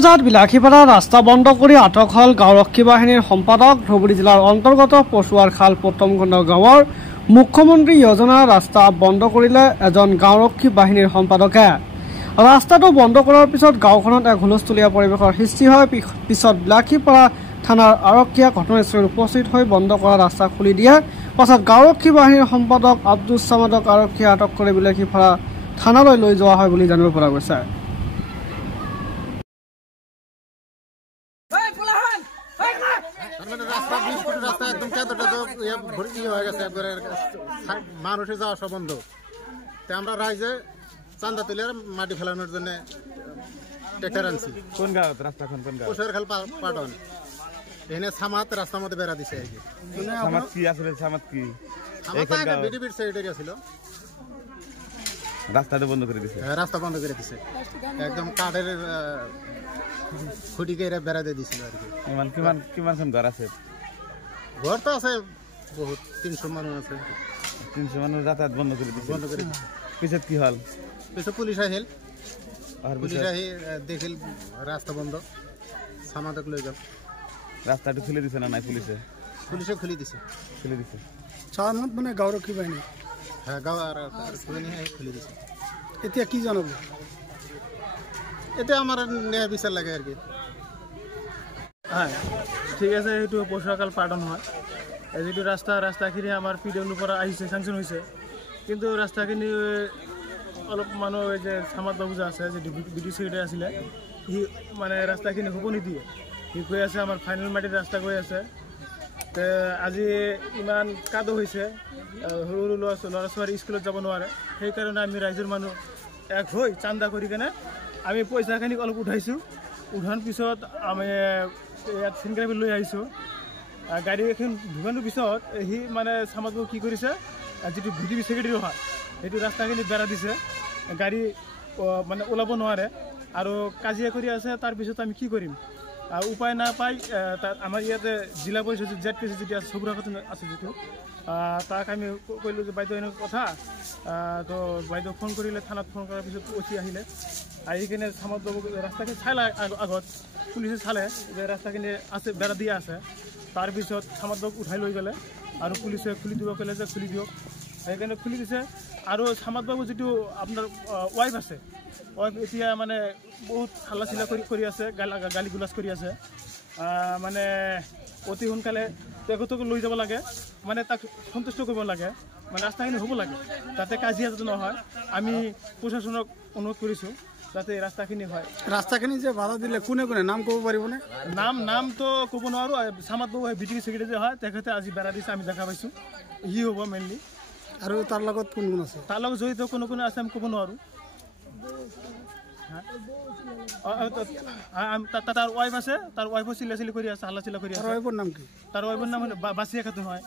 বজাত বিলাসীপাৰা ৰাস্তা বন্ধ কৰি আটক হল গাঁওৰক্ষী বাহিনীৰ সম্পাদক ধুবুৰী জিলাৰ অন্তৰ্গত পশুৱাৰখাল প্ৰথমখণ্ড গাঁৱৰ মুখ্যমন্ত্ৰী যোজনাৰ ৰাস্তা বন্ধ কৰিলে এজন গাঁওৰক্ষী বাহিনীৰ সম্পাদকে। ৰাস্তাটো বন্ধ কৰাৰ পিছত গাঁওখনত এক হুলস্থুলীয়া পৰিৱেশৰ সৃষ্টি হয়। পিছত বিলাসীপাৰা থানাৰ আৰক্ষীয়ে ঘটনাস্থলীত উপস্থিত হৈ বন্ধ কৰা ৰাস্তা খুলি দিয়ে। পাছত গাঁওৰক্ষী বাহিনীৰ সম্পাদক আব্দুল ছামাদক আৰক্ষীয়ে আটক কৰি বিলাসীপাৰা থানালৈ লৈ যোৱা হয় বুলি জানিব পৰা গৈছে। মানুষে যাওয়া সব বন্ধ। আমরা রাইজে চান্দা তুলে মাটি ফেলানোর জন্য ট্রেক্টর আনছি। কোন গাঁও রাস্তা কোন গাঁও? পশুয়ারখাল পাটন। এখানে সামাত রাস্তার মধ্যে বেড়া দিছে আর কি। সামাত কি আসলে সামাত কি? আমাকে বিডিবির সাইডে গেছিল। রাস্তাটা বন্ধ করে দিছে। রাস্তা বন্ধ করে দিছে। একদম কাঠের খুঁটি কেটে বেড়া দিয়ে দিছিল আর কি। কিমান ঘর আছে? ঘর তো আছে বহুত, 300 মানুষ আছে। 300 মানুষ যাতায়াত বন্ধ করে দিছে। পিছত কি হল? পিছত পুলিশ আহিল। পুলিশ আহি দেখিল রাস্তা বন্ধ, সামাদক লই গেল। রাস্তাটা খুলে দিছে না নাই পুলিশে? পুলিশে খুলে দিছে। সামাদ মানে গাঁওৰক্ষী বাহিনী? হ্যাঁ, গাঁওর বাহিনী খুলে দিছে। এতিয়া কি জানাব? এটা আমার ন্যায় বিচার লাগে আর কি। হ্যাঁ ঠিক আছে, এইটো পশুৱাৰখাল পাটন হয়। যিটো ৰাস্তাখিনি আমাৰ পিডব্লিউৰ পৰা আহিছে, চেংচন হৈছে, কিন্তু ৰাস্তাখিনি অলপ মানুহ যে সামাদ বাবু যে আছে, যে বিডিও চেক্ৰেটাৰী আছিলে, সি মানে ৰাস্তাখিনি হ'ব নিদিয়ে। সি কৈ আছে আমাৰ ফাইনেল মাটিৰ ৰাস্তা গৈ আছে। আজি ইমান কাদো হৈছে, সৰু সৰু ল'ৰা ছোৱালী স্কুলত যাব নোৱাৰে। সেইকাৰণে আমি ৰাইজৰ মানুহ এক হৈ চান্দা কৰি কেনে আমি পইচাখিনি অলপ উঠাইছোঁ। উঠাৰ পিছত আমি ইয়াত চিনগ্ৰাফি লৈ আহিছোঁ। গাড়ী এখন ঢুকানোৰ পিছত সি মানে চামাদবাবু কি কৰিছে, যিটো বিডিবি চেক্ৰেটাৰী হয় সেইটো ৰাস্তাখিনি বেৰা দিছে, গাড়ী মানে ওলাব নোৱাৰে আৰু কাজিয়া কৰি আছে। তাৰপিছত আমি কি কৰিম, উপায় নাপাই তাত আমাৰ ইয়াতে জিলা পৰিষদ ZPC যিটো আছে, চবুৰা আছে যিটো, তাক আমি কৈলোঁ যে বাইদেউ এনেকুৱা কথা। তো বাইদেউ ফোন কৰিলে, থানাত ফোন কৰাৰ পিছত উঠি আহিলে। আহি কিনে চামাদবাবুক ৰাস্তাখিনি চালে, আগত পুলিচে চালে যে ৰাস্তাখিনি আছে, বেৰা দিয়া আছে। তাৰপিছত চামাদবাবুক উঠাই লৈ গ'লে আৰু পুলিচে খুলি দিব ক'লে যে খুলি দিয়ক। সেইকাৰণে খুলি দিছে। আৰু চামাদবাবু যিটো আপোনাৰ ৱাইফ আছে, ৱাইফ এতিয়া মানে বহুত হাল্লা চিল্লা কৰি আছে, গালি গুলাজ কৰি আছে। মানে অতি সোনকালে তেখেতক লৈ যাব লাগে, মানে তাক সন্তুষ্ট কৰিব লাগে, মানে ৰাস্তাখিনি হ'ব লাগে, যাতে কাজিয়া যাতে নহয়। আমি প্ৰশাসনক অনুৰোধ কৰিছোঁ যাতে ৰাস্তাখিনি হয়। ৰাস্তাখিনি যে বাধা দিলে কোনে কোনে নাম ক'ব পাৰিবনে? নামটো ক'ব নোৱাৰোঁ। চামাদবাবু বিডিবি চেক্ৰেটাৰী হয়, তেখেতে আজি বেৰা দিছে, আমি দেখা পাইছোঁ। সি হ'ব মেইনলি। আৰু তাৰ লগত কোন কোন আছে? তাৰ লগত জড়িত কোনে আছে আমি ক'ব নোৱাৰোঁ। তাৰ ৱাইফ আছে, তাৰ ৱাইফো চিল্লা চিল্লি কৰি আছে, হাল্লা চিল্লা কৰি আছে। তাৰ ৱাইফৰ নাম কি? তাৰ ৱাইফৰ নাম বাছিয়া খাতুন হয়।